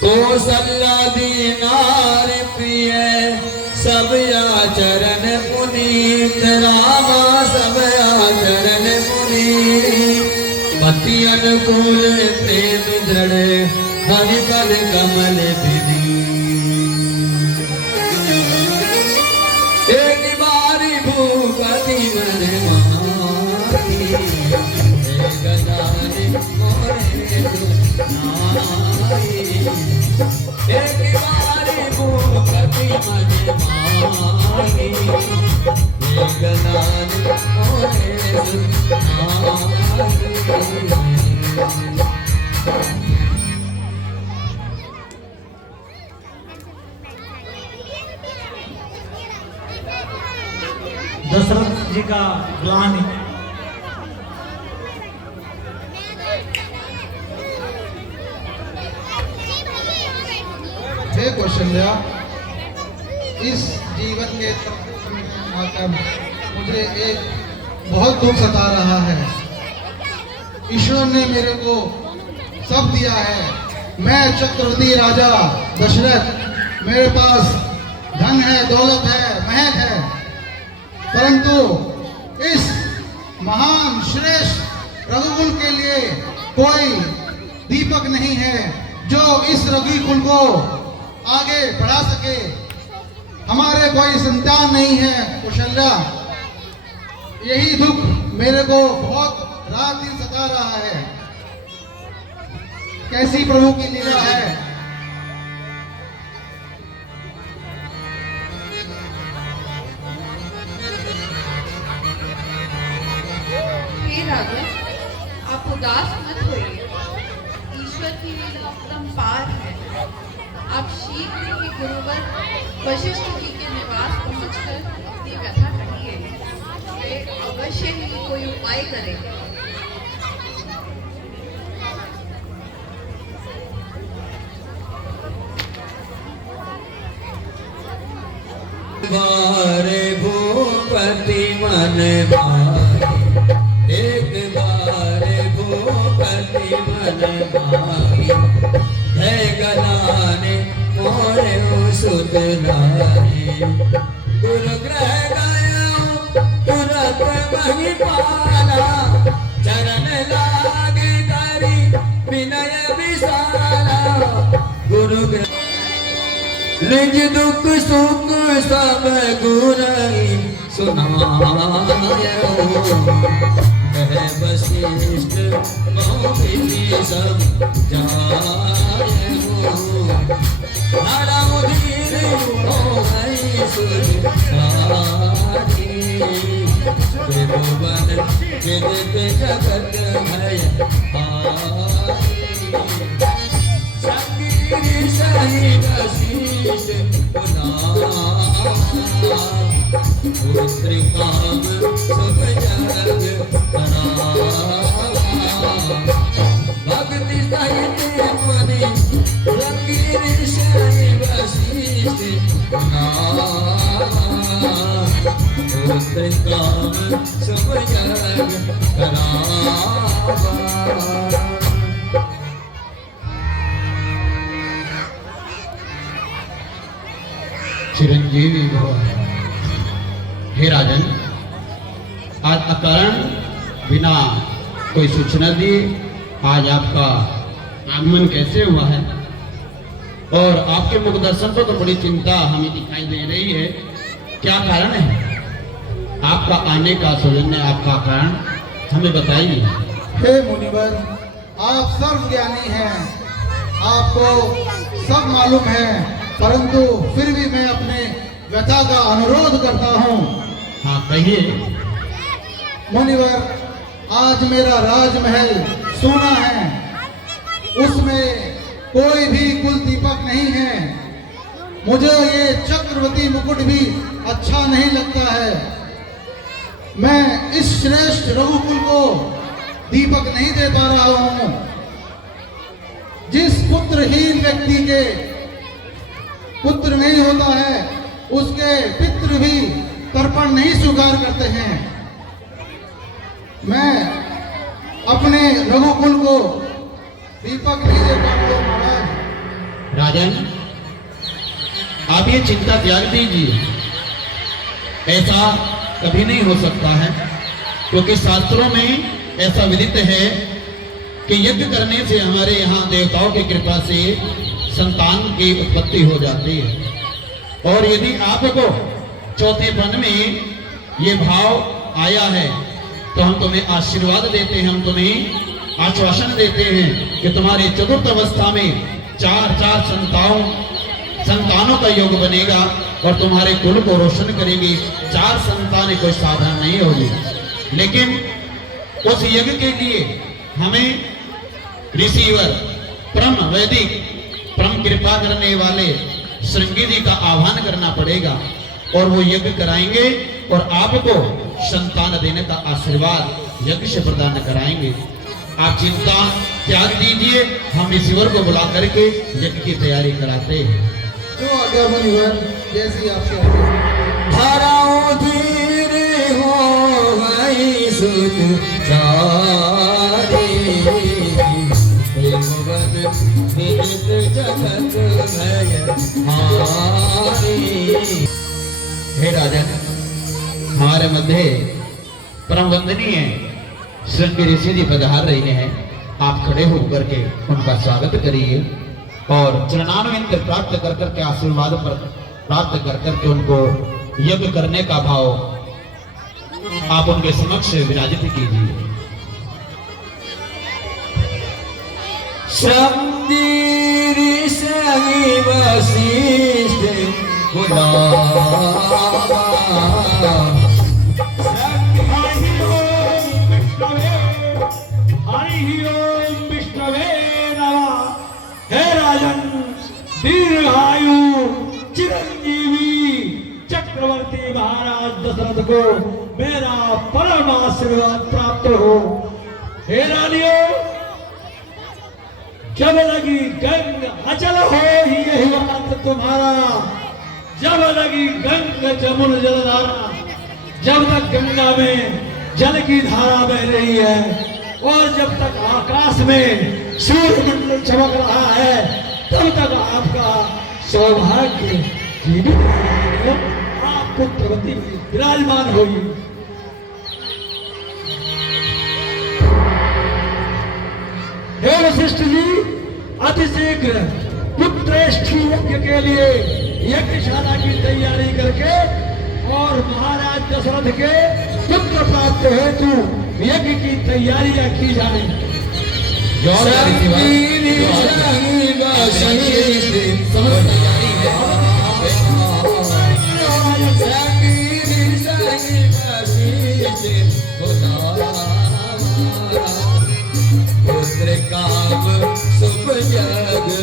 कौशल्या दीनार प्रिय सब आचरण पुनीत रामा सब आचरण पुनीत पति अनुकूल प्रेम दृढ़ हरि पद कमल विधि एक बारी भूपति मन मारी गजानी मोरे नाई एक बारी भूपति मन मारी गजानी मोरे नाई। दशरथ जी का ग्लानि। हे कौशल्या, इस जीवन के आकर मुझे एक बहुत दुख सता रहा है। ईश्वर ने मेरे को सब दिया है। मैं चक्रवर्ती राजा दशरथ, मेरे पास धन है, दौलत है, महल है, परंतु इस महान श्रेष्ठ रघुकुल के लिए कोई दीपक नहीं है जो इस रघुकुल को आगे बढ़ा सके। हमारे कोई संतान नहीं है कौशल्या, यही दुख मेरे को बहुत रात दिन सता रहा है। कैसी प्रभु की लीला है। राघव, आप उदास मत होइए। ईश्वर की लीला अपरंपार है। आप शीघ्र ही गुरुवर वशिष्ठ जी के निवास पहुंचकर अपनी व्यथा कहिए। वे अवश्य ही कोई उपाय करेंगे। बारे भूपति मन मारे एक बार भूपति मन मारी है गलाने मोरे सुत नारी गुरु ग्रह गया तुरंत वही पाला चरण लागे करी विनय विशाला गुरु ग्रह निज दुख सुख सब गुरई सुनायो वशिष्ठ मोहिनी सब जायो नारा मुदीर मोहई सुधारी त्रिभुवन विदित जगत भय संगीरी सही वशिष्ठ पुत्र काम सब जग भक्ति सहित मुनि रंगीर शनि वशिष्ठ पुत्र काम सब जग चिरंजीवी भव। हे राजन, आज अकारण बिना कोई सूचना दिए आज आपका आगमन कैसे हुआ है? और आपके मुख दर्शन पर तो बड़ी चिंता हमें दिखाई दे रही है। क्या कारण है आपका आने का? सौजन्य आपका कारण हमें बताइए। हे मुनिवर, आप सर्वज्ञानी हैं, आपको सब मालूम है, परंतु फिर भी मैं अपने व्यथा का अनुरोध करता हूँ। हाँ कहिए। मुनिवर, आज मेरा राजमहल सोना है, उसमें कोई भी कुल दीपक नहीं है। मुझे ये चक्रवर्ती मुकुट भी अच्छा नहीं लगता है। मैं इस श्रेष्ठ रघुकुल को दीपक नहीं दे पा रहा हूँ। जिस पुत्रहीन व्यक्ति के पुत्र नहीं होता है, उसके पितृ भी तर्पण नहीं स्वीकार करते हैं। मैं अपने रघुकुल को दीपक लीजिए काम लो महाराज। राजन, आप ये चिंता त्याग दीजिए। ऐसा कभी नहीं हो सकता है, क्योंकि शास्त्रों में ऐसा विदित है कि यज्ञ करने से हमारे यहाँ देवताओं की कृपा से संतान की उत्पत्ति हो जाती है। और यदि आपको चौथे वन में ये भाव आया है तो हम तुम्हें आशीर्वाद देते हैं, हम तुम्हें आश्वासन देते हैं कि तुम्हारी चतुर्थ अवस्था में चार संतानों का योग बनेगा और तुम्हारे कुल को रोशन करेंगी। 4 संतान कोई साधन नहीं होगी। लेकिन उस यज्ञ के लिए हमें रिसीवर परम कृपा करने वाले श्रृंगी जी का आह्वान करना पड़ेगा और वो यज्ञ कराएंगे और आपको संतान देने का आशीर्वाद यज्ञ से प्रदान कराएंगे। आप चिंता त्याग दीजिए, हम रिसीवर को बुला करके यज्ञ की तैयारी कराते हैं। जो आज्ञा मुनिवर, जैसी आपकी आज्ञा। हराओ धीरे हो गई सुत सारे, भुवन विदित जगत भय हारे। हे राजन, हमारे मध्य परम वंदनीय श्रृंगी ऋषि जी पधार रहे हैं। आप खड़े होकर के उनका स्वागत करिए और चरणारविंद प्राप्त कर करके आशीर्वाद प्राप्त कर करके उनको यज्ञ करने का भाव आप उनके समक्ष विराजित कीजिए। श्रृंगी सही वशिष्ठ हरि ओम विष्णवे नमः। हे राजन, दीर्घायु चिरंजीवी चक्रवर्ती महाराज दशरथ को मेरा परम आशीर्वाद प्राप्त हो। हे रानियों, जब लगी गंग अचल हो ही यही बात तुम्हारा। जब लगी गंग जमुन जलधारा, जब तक गंगा में जल की धारा बह रही है और जब तक आकाश में सूर्य मंडल चमक रहा है, तब तक आपका सौभाग्य जीवित रहेगा। आप पुत्रवती विराजमान होगी। हे वशिष्ठ जी, अतिशीघ्र पुत्रेष्ठी यज्ञ के लिए यज्ञशाला की तैयारी करके और महाराज दशरथ के पुत्र प्राप्त हेतु यज्ञ की तैयारियां की जाए। श्रृंगी सही वशिष्ठ